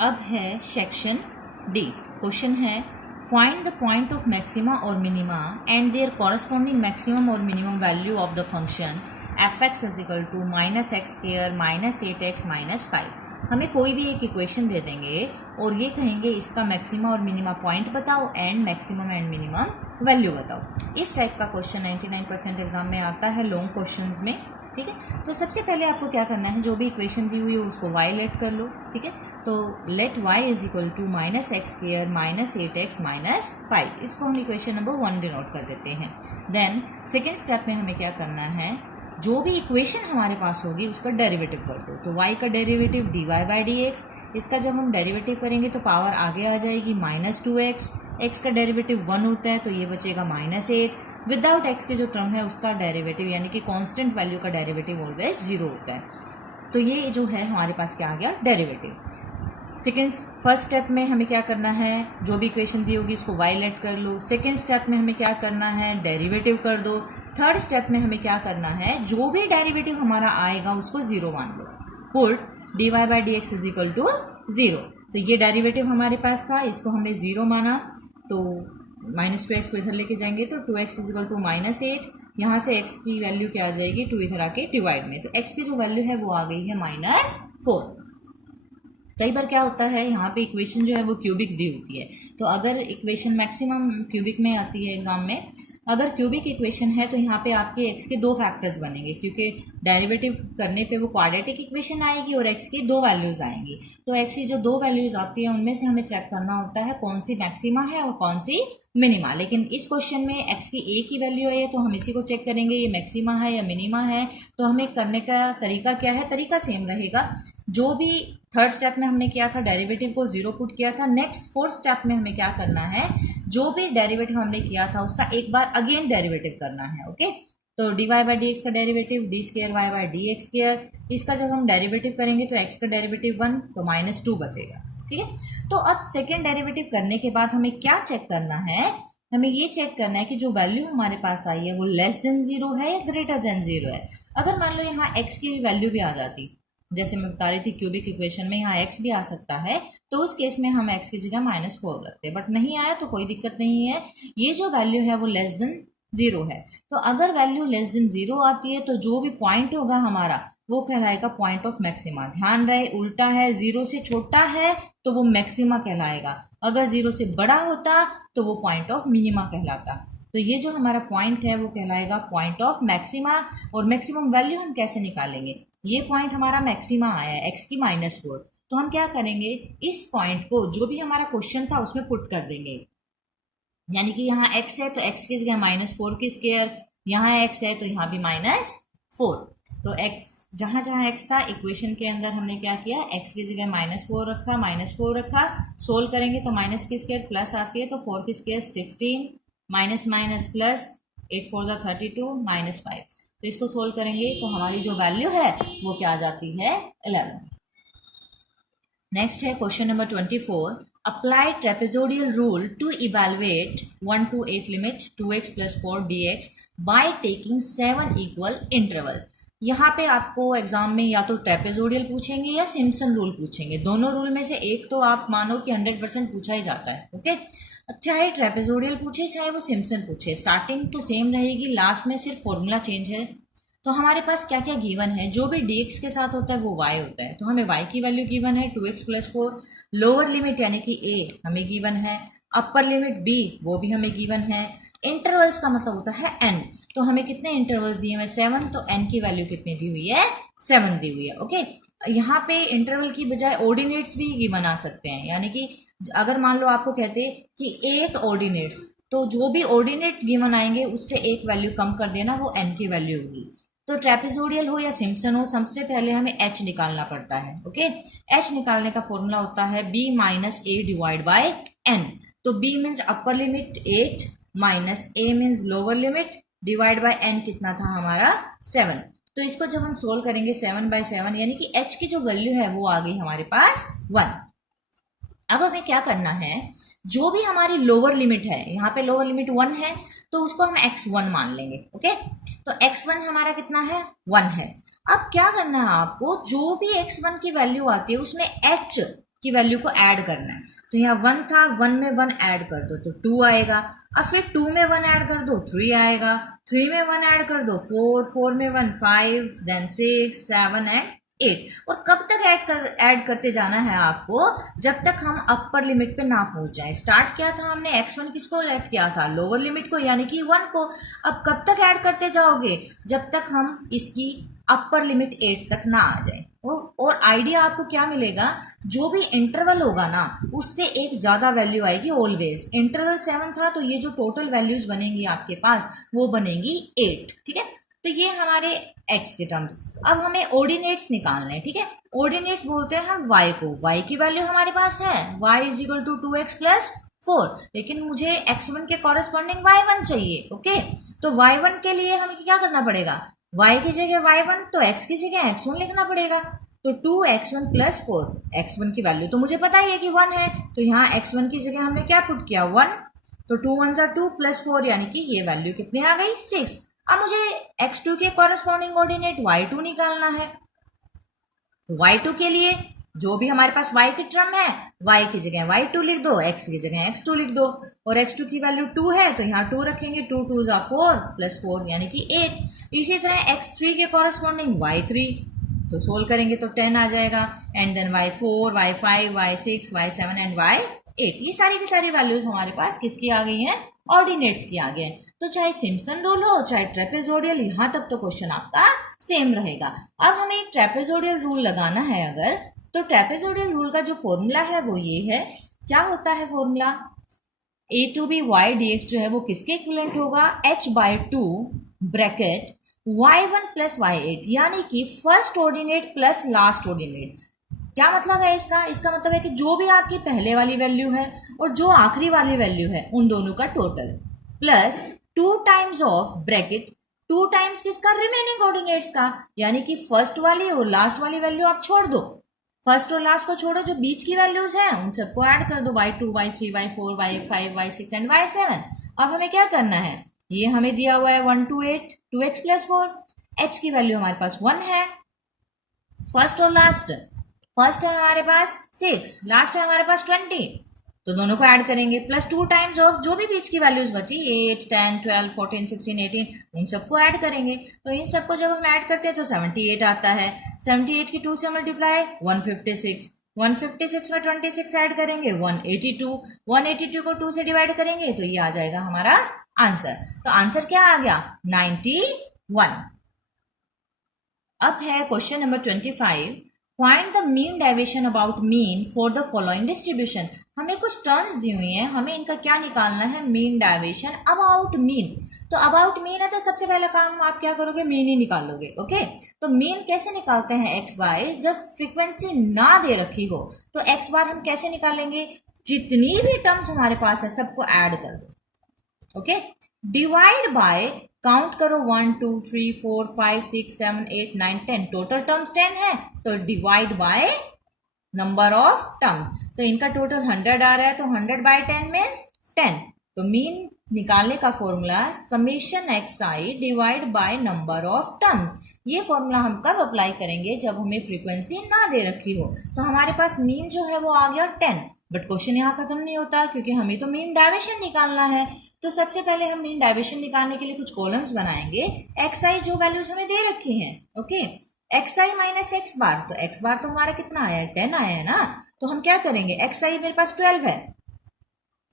अब है section D. Question है find the point of maxima और minima and their corresponding maximum और minimum value of the function F X is equal to minus x square minus 8x minus 5। हमें कोई भी एक equation दे देंगे और ये कहेंगे इसका मैक्सिमा और मिनिमा पॉइंट बताओ and maximum and minimum value बताओ। इस टाइप का क्वेश्चन 99% एग्जाम में आता है लॉन्ग क्वेश्चंस में। ठीक है, तो सबसे पहले आपको क्या करना है, जो भी इक्वेशन दी हुई है उसको y लेट कर लो। ठीक है, तो let y is equal to minus x square minus 8x minus 5। इसको हम इक्वेशन नंबर 1 डिनोट कर देते हैं। देन सेकेंड स्टेप में हमें क्या करना है, जो भी इक्वेशन हमारे पास होगी उसका डेरिवेटिव कर दो। तो y का derivative dy by D x, इसका जब हम डेरिवेटिव करेंगे तो पावर आगे आ जाएगी माइनस 2x। x का डेरिवेटिव 1 होता है तो ये बचेगा माइनस 8। विदाउट x के जो टर्म है उसका डेरिवेटिव यानी कि कांस्टेंट वैल्यू का डेरिवेटिव ऑलवेज 0 होता है। तो ये जो है हमारे पास क्या आ गया, डेरिवेटिव। फर्स्ट स्टेप में हमें क्या करना है, जो भी इक्वेशन दी होगी उसको y लेट कर लो। सेकेंड स्टेप में हमें क्या करना है, डेरिवेटिव कर दो। थर्ड स्टेप में हमें क्या करना है, जो भी डेरिवेटिव हमारा आएगा उसको 0 मान लो। Put dy by D X is equal to 0। तो ये डेरिवेटिव हमारे पास था, इसको हमने 0 माना तो माइनस 2x को इधर लेके जाएंगे तो 2x is equal to minus 8। यहाँ से x की वैल्यू क्या आ जाएगी, 2 इधर आके डिवाइड में, तो x की जो वैल्यू है वो आ गई है माइनस 4। कई बार क्या होता है, यहाँ पे इक्वेशन जो है वो क्यूबिक दी होती है। तो अगर इक्वेशन मैक्सिमम क्यूबिक में आती है एग्जाम में, अगर क्यूबिक इक्वेशन है तो यहाँ पे आपके x के 2 फैक्टर्स बनेंगे, क्योंकि डेरिवेटिव करने पे वो क्वाड्रेटिक इक्वेशन आएगी और x की 2 वैल्यूज आएंगी। तो x की जो 2 वैल्यूज आती है उनमें से हमें चेक करना होता है कौन सी मैक्सिमा है और कौन सी मिनिमा। लेकिन इस क्वेश्चन में x की एक ही वैल्यू है तो हम इसी को चेक करेंगे ये मैक्सिमा है या मिनिमा है। तो हमें करने का तरीका क्या है, तरीका सेम रहेगा। जो भी थर्ड स्टेप में हमने किया था, डेरिवेटिव को 0 पुट किया था। नेक्स्ट फोर्थ स्टेप में हमें क्या करना है, जो भी डेरिवेटिव हमने किया था उसका एक बार अगेन डेरिवेटिव करना है। ओके, तो D Y by D X का derivative D square Y by D X square, इसका जब हम डेरिवेटिव करेंगे तो x का डेरिवेटिव 1 तो माइनस 2 बचेगा। ठीक है, तो अब सेकेंड डेरिवेटिव करने के बाद हमें क्या चेक करना है, हमें ये चेक करना है कि जो वैल्यू हमारे पास आई है वो लेस देन 0 है या ग्रेटर देन 0 है। अगर मान लो यहाँ x की वैल्यू भी आ जाती, जैसे मैं बता रही थी क्यूबिक इक्वेशन में यहाँ x भी आ सकता है, तो उस केस में हम x की जगह माइनस 4 रखते हैं। बट नहीं आया तो कोई दिक्कत नहीं है, ये जो वैल्यू है वो लेस देन 0 है। तो अगर वैल्यू लेस देन 0 आती है तो जो भी पॉइंट होगा हमारा वो कहलाएगा पॉइंट ऑफ मैक्सिमा। ध्यान रहे उल्टा है, 0 से छोटा है तो वो मैक्सिमा कहलाएगा, अगर 0 से बड़ा होता तो वो पॉइंट ऑफ मिनिमा कहलाता। तो ये जो हमारा पॉइंट है वो कहलाएगा पॉइंट ऑफ मैक्सिमा। और मैक्सिमम वैल्यू हम कैसे निकालेंगे, ये पॉइंट हमारा मैक्सिमा आया है x की माइनस 4, तो हम क्या करेंगे, इस पॉइंट को जो भी हमारा क्वेश्चन था उसमें पुट कर देंगे। यानी कि यहाँ x है तो x की जगह माइनस 4 की स्क्वायर, यहाँ x है तो यहाँ भी माइनस 4। तो x जहाँ जहाँ x था इक्वेशन के अंदर हमने क्या किया, x की जगह माइनस 4 रखा, माइनस 4 रखा। सोल्व करेंगे तो माइनस की स्क्वायर प्लस आती है तो 4 की स्क्वायर 16, माइनस माइनस प्लस, 8 4 जा 32 माइनस 5। तो इसको सोल्व करेंगे तो हमारी जो वैल्यू है वो क्या आ जाती है, 11। नेक्स्ट है question number 24। Apply trapezoidal rule to evaluate 1 to 8 limit 2x + 4 dx by taking 7 equal intervals. यहाँ पे आपको एग्जाम में या तो ट्रेपेजोडियल पूछेंगे या सिम्पसन रूल पूछेंगे, दोनों रूल में से एक तो आप मानो कि 100% पूछा ही जाता है। ओके, चाहे ट्रेपेजोडियल पूछे चाहे वो सिम्पसन पूछे, स्टार्टिंग तो सेम रहेगी, लास्ट में सिर्फ फॉर्मूला चेंज है। तो हमारे पास क्या क्या गिवन है, जो भी dx के साथ होता है वो y होता है। तो हमें y की वैल्यू गिवन है 2x + 4, लोअर लिमिट यानी कि a हमें गिवन है, अपर लिमिट b वो भी हमें गिवन है। इंटरवल्स का मतलब होता है n, तो हमें कितने इंटरवल्स दिए हुए 7, तो n की वैल्यू कितनी दी हुई है, 7 दी हुई है। ओके, यहाँ पे इंटरवल की बजाय ऑर्डिनेट्स भी गिवन आ सकते हैं, यानी कि अगर मान लो आपको कहते कि 8 ऑर्डिनेट्स, तो जो भी ऑर्डिनेट गिवन आएंगे उससे एक वैल्यू कम कर देना, वो n की वैल्यू होगी। तो ट्रेपेजोडियल हो या सिम्पसन हो, सबसे पहले हमें h निकालना पड़ता है। ओके, h निकालने का फॉर्मूला होता है b minus a divide by n। तो b means upper limit 8 minus a means lower limit divide by n कितना था हमारा 7। तो इसको जब हम सोल्व करेंगे 7/7 यानी कि h की जो वैल्यू है वो आ गई हमारे पास 1। अब हमें क्या करना है, जो भी हमारी लोअर लिमिट है, यहाँ पे लोअर लिमिट 1 है तो उसको हम x1 मान लेंगे। ओके, तो x1 हमारा कितना है, 1 है। अब क्या करना है आपको, जो भी x1 की वैल्यू आती है उसमें h की वैल्यू को ऐड करना है। तो यहाँ 1 था, 1 में 1 ऐड कर दो तो 2 आएगा। अब फिर 2 में 1 ऐड कर दो 3 आएगा, 3 में 1 ऐड कर दो 4, 4 में 1 5, देन 6, 7 एंड 8। और कब तक ऐड करते जाना है आपको, जब तक हम अपर लिमिट पे ना पहुंच जाए। स्टार्ट किया था हमने x1 किसको ऐड किया था, लोअर लिमिट को यानी कि 1 को। अब कब तक ऐड करते जाओगे, जब तक हम इसकी अपर लिमिट 8 तक ना आ जाए। और आइडिया आपको क्या मिलेगा, जो भी इंटरवल होगा ना उससे एक ज्यादा वैल्यू आएगी ऑलवेज। इंटरवल 7 था तो ये जो टोटल वैल्यूज बनेंगी आपके पास वो बनेंगी 8, ठीक है। तो ये हमारे x के टर्म्स। अब हमें ऑर्डिनेट्स निकालने हैं, ठीक है। ऑर्डिनेट्स बोलते हैं हम y को, y की वैल्यू हमारे पास है y = 2x + 4, लेकिन मुझे x1 के कॉरेस्पॉन्डिंग y1 चाहिए, ओके। तो y1 के लिए हमें क्या करना पड़ेगा, y की जगह y1 तो x की जगह x1 लिखना पड़ेगा। तो 2x1 + 4, x1 की वैल्यू तो मुझे पता ही है कि 1 है, तो यहाँ x1 की जगह हमने क्या पुट किया 1, तो 2 1 = 2 + 4 यानी कि ये वैल्यू कितनी आ गई 6। अब मुझे x2 के कॉरेस्पॉन्डिंग ऑर्डिनेट y2 निकालना है। तो y2 के लिए जो भी हमारे पास y की टर्म है y की जगह y2 लिख दो, x की जगह x2 लिख दो। और x2 की वैल्यू 2 है तो यहाँ 2 रखेंगे, 2 2 = 4 + 4 यानी कि 8। इसी तरह x3 के कॉरेस्पॉन्डिंग y3 तो सोल्व करेंगे तो 10 आ जाएगा, and then y4 y5 y6 y7 and y8। ये सारी की सारी वैल्यूज हमारे पास किसकी आ गई हैं, ऑर्डिनेट्स की आ गई हैं। तो चाहे सिम्पसन रूल हो चाहे ट्रेपेजोडियल, यहाँ तक तो क्वेश्चन आपका सेम रहेगा। अब हमें एक ट्रेपेजोडियल रूल लगाना है अगर, तो ट्रेपेजोडियल रूल का जो फॉर्मूला है वो ये है। क्या होता है फॉर्मूला, a/b y dx जो है वो किसके इक्विवेलेंट होगा, h/2 ब्रैकेट y1 + y8 यानी कि first ordinate plus last ordinate. क्या मतलब है इसका मतलब है कि जो भी आपकी पहले वाली वैल्यू है और जो आखिरी वाली वैल्यू है उन दोनों का total plus 2 times of bracket 2 times किसका, रिमेनिंग ऑर्डिनेट्स का, यानी कि फर्स्ट वाली और लास्ट वाली वैल्यू आप छोड़ दो, फर्स्ट और लास्ट को छोड़ो, जो बीच की वैल्यूज हैं उन सबको ऐड कर दो, y2 y3 y4 y5 y6 and y7। अब हमें क्या करना है, ये हमें दिया हुआ है 1 to 8 2x + 4, h की वैल्यू हमारे पास 1 है, फर्स्ट और लास्ट, फर्स्ट है हमारे पास 6, लास्ट है हमारे पास 20, तो दोनों को ऐड करेंगे प्लस 2 टाइम्स ऑफ जो भी बीच की वैल्यूज बची 8 10 12 14 16 18 उन सबको ऐड करेंगे। तो इन सबको जब हम ऐड करते हैं तो 78 आता है, 78 की 2 से मल्टीप्लाई 156, 156 में 26 ऐड करेंगे 182, 182 को 2 से डिवाइड करेंगे तो ये आ जाएगा हमारा आंसर। तो आंसर क्या आ गया 91। अब है question number 25, find the mean deviation about mean for the following distribution. हमें कुछ टर्म्स दी हुई हैं, हमें इनका क्या निकालना है, मीन डेविएशन अबाउट मीन। तो अबाउट मीन है तो सबसे पहला काम आप क्या करोगे, मीन ही निकालोगे, ओके। तो मीन कैसे निकालते हैं एक्स बार, जब फ्रीक्वेंसी ना दे रखी हो तो एक्स बार हम कैसे निकालेंगे, जितनी भी टर्म्स हमारे पास है सबको ऐड कर दो, ओके। डिवाइड बाय, काउंट करो 1 2 3 4 5 6 7 8 9 10, टोटल टर्म्स 10 है तो divide by number of terms, तो इनका टोटल 100 आ रहा है तो 100/10 मीन्स 10। तो मीन निकालने का formula summation xi divide by number of terms. ये फॉर्मूला हम कब अप्लाई करेंगे, जब हमें फ्रीक्वेंसी ना दे रखी हो। तो हमारे पास मीन जो है वो आ गया 10, बट क्वेश्चन यहाँ खत्म नहीं होता क्योंकि हमें तो मीन डेविएशन निकालना है। तो सबसे पहले हम मीन डेविएशन निकालने के लिए कुछ कॉलम्स बनाएंगे, xi जो वैल्यूज हमें दे रखी हैं, ओके। xi माइनस x बार, तो x बार तो हमारा कितना आया है 10 आया है ना, तो हम क्या करेंगे, xi मेरे पास 12 है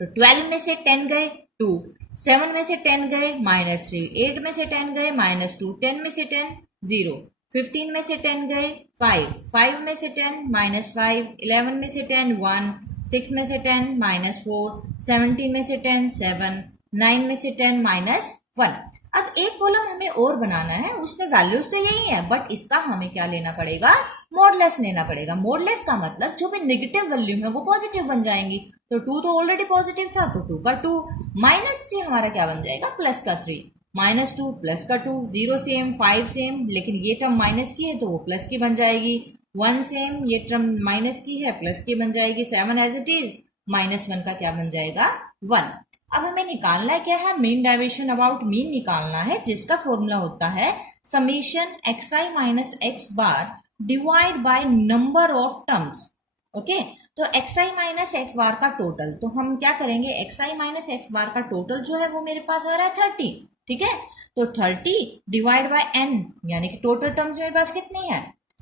तो 12 में से 10 गए 2, 7 में से 10 गए -3, 8 में से 10 गए -2, 10 में से 10 0, 15 में से 10 गए 5, 5 में से 10 -5, 11 में से 10 1, 6 में से 10 -4, 17 में से 10 7, 9 में से 10 -1। अब एक कॉलम हमें और बनाना है, उसमें वैल्यूज तो यही है बट इसका हमें क्या लेना पड़ेगा, मॉडलेस लेना पड़ेगा। मॉडलेस का मतलब जो भी नेगेटिव वैल्यू है वो पॉजिटिव बन जाएंगी, तो 2 तो ऑलरेडी पॉजिटिव था तो 2 का 2, -3 हमारा क्या बन जाएगा प्लस का 3, -2 प्लस का 2, 0 सेम 5 सेम, लेकिन ये टर्म माइनस की है तो वो प्लस की बन जाएगी, 1 सेम, ये टर्म माइनस की है प्लस की बन जाएगी, 7 एज इट इज, -1 का क्या बन जाएगा 1। अब हमें निकालना है क्या है, मीन डेविएशन अबाउट मीन निकालना है, जिसका फॉर्मूला होता है summation xi minus x bar divide by number of terms, okay. तो तो एक्स आई माइनस एक्स बार का टोटल, तो हम क्या करेंगे, एक्स आई माइनस एक्स बार का टोटल जो है वो मेरे पास आ रहा है 30, ठीक है। तो 30 डिवाइड बाय n, यानी कि टोटल टर्म्स मेरे पास कितनी है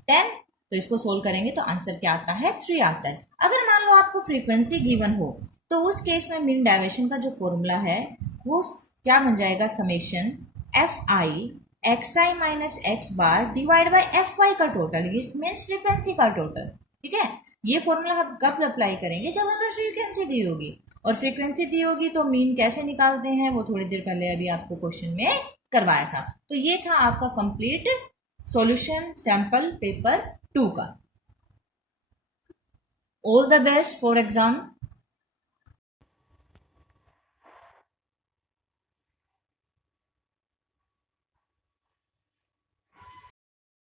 10, तो इसको सोल्व करेंगे तो आंसर क्या आता है 3 आता है। अगर मान लो आपको फ्रीक्वेंसी गिवन हो तो उस केस में मीन डायवर्शन का जो फॉर्मूला है वो क्या बन जाएगा, summation f i x i minus x bar divide by f y का टोटल, ये मीन्स फ्रीक्वेंसी का टोटल, ठीक है। ये फॉर्मूला हम कब अप्लाई करेंगे, जब हमें फ्रीक्वेंसी दी होगी, और फ्रीक्वेंसी दी होगी तो मीन कैसे निकालते हैं वो थोड़ी देर पहले अभी आपको क्वेश्चन में करवाया था। तो ये था आपका कंप्लीट सॉल्यूशन सैंपल पेपर 2 का। All the best for exam.